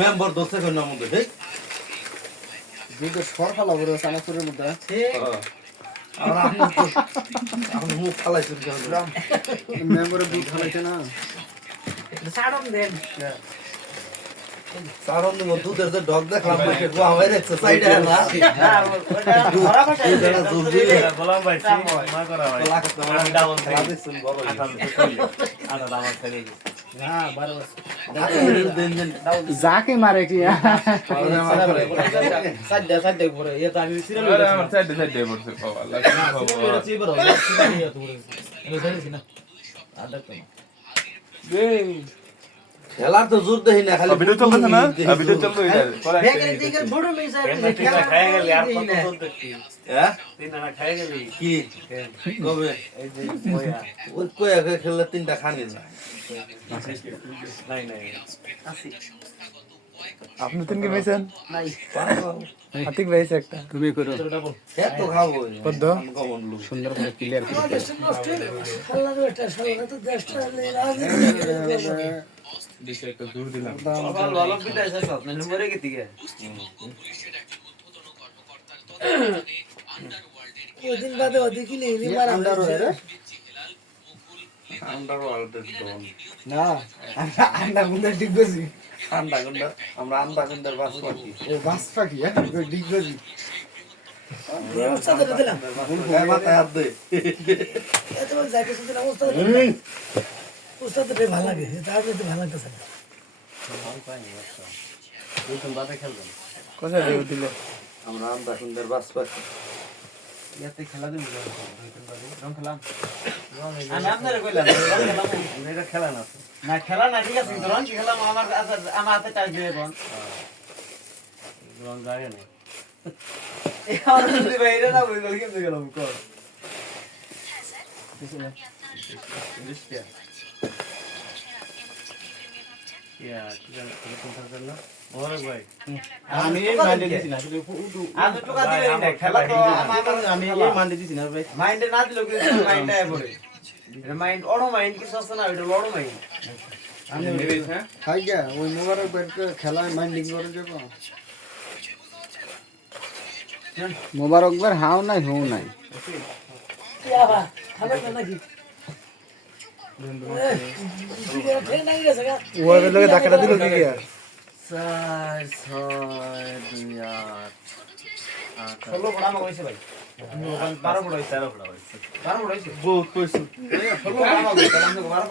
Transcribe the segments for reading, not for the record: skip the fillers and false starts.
member দোষে কোন নাম মধ্যে ঠিক দুটো সরফালা বড় সানাসুরের মধ্যে ঠিক আর আমি মুখ ফালাইছি মেম্বারের দুধ খাইছে না সাড়ন দেন সারন দিব দুধের যে ডগ দেখলাম মাকে গোয়া হয়ে যাচ্ছে সাইডে না ধরা বসে দুধ দিলে গোলাম ভাই মা করা হয় লাখ আমি ডাবল থেকে দিছেন বড় আটা দামাত থেকে হ্যাঁ 12 দিন দিন যাকে মারে কি সাইড করে এ তো আমি সিরিয়াল আরে আমার সাইডে সাইডে পড়ছে বাবা আল্লাহ সিরিয়াল চিবর সিরিয়াল তো করে আমি জানিস না আদা তো খেলা তো জোর দেই না খালি ভিডিও চলতেছে না ভিডিও চলতো এটা বেগের দিকের বড় মেসার খায় গেল আর কত দূর দেখি হ্যাঁ তিন না খায় গেল কি কবে এই যে বয়া ওই কয়া খেললে তিনটা খানি না নাই নাই আপনি তিনকে মেছেন নাই আতিক ভাই একটা তুমি করো এত খাবো পদ্ম কমন লোক সুন্দর করে ক্লিয়ার করে আল্লাহ বেটা শালা তো দেশটা রাজি দিছে একটা দূর দিলাম ভালো ভালো পিটাই সব মানে মরে গেতি গে ওদিন বাদে ওদিকে নেই মারা আন্ডার রে আন্ডারওয়ার্ল্ডের ডন না আন্ডা গুন্ডা ঠিক গজি আন্ডা গুন্ডা আমরা আন্ডা গুন্ডার বাস পাখি ও বাস পাখি ঠিক গজি ওস্তাদ দিলাম মাথায় হাত দে এত যাকে শুনতে না ওস্তাদ রে ভালো লাগে তার মধ্যে ভালো লাগতেছে দুজন বাদে খেলবেন কোথায় দেব দিলে আমরা আন্ডা গুন্ডার বাস পাখি ইয়াতে খেলা দিন রং খেলাম আমি আপনারে কইলাম রং খেলাম এটা খেলা না না খেলা না ঠিক আছে রং কি খেলাম আমার হাতে টাচ দিয়ে কোন রং লাগে না এই আমার যদি বাইরে না বই গলি কেমনে গেলাম কর দৃষ্টিয়া ইয়া কি জানো কোন থাকল না ওরে ভাই আমি এই মাইন্ডে দিছি না শুধু আজ টাকা দিলে না খেলা তো আমি এই মাইন্ডে দিছি না ভাই মাইন্ডে না দিলে কি মাইন্ডে আয় পড়ে এটা মাইন্ড অটো মাইন্ড কি সস্তা না এটা লড়ো মাইন্ড আমি নিবেশ হ্যাঁ খাই গা ওই মোবারক বেরকে খেলায় মাইন্ডিং করে যাব মোবারক বার হাও নাই হও নাই ইয়াবা খাবে না নাকি ওর লগে ডাকাটা দিল কি আর 4 6 2 8 ষোলো বড়া মা কইছে ভাই 12 বড়া হইছে 13 বড় হইছে 12 বড়া হইছে বহুত কইছো ষোলো বড়া মা কইছে আমি 12 বড়া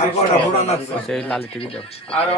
আর কটা ঘোড়া না সেই লালি টিভি দাও আর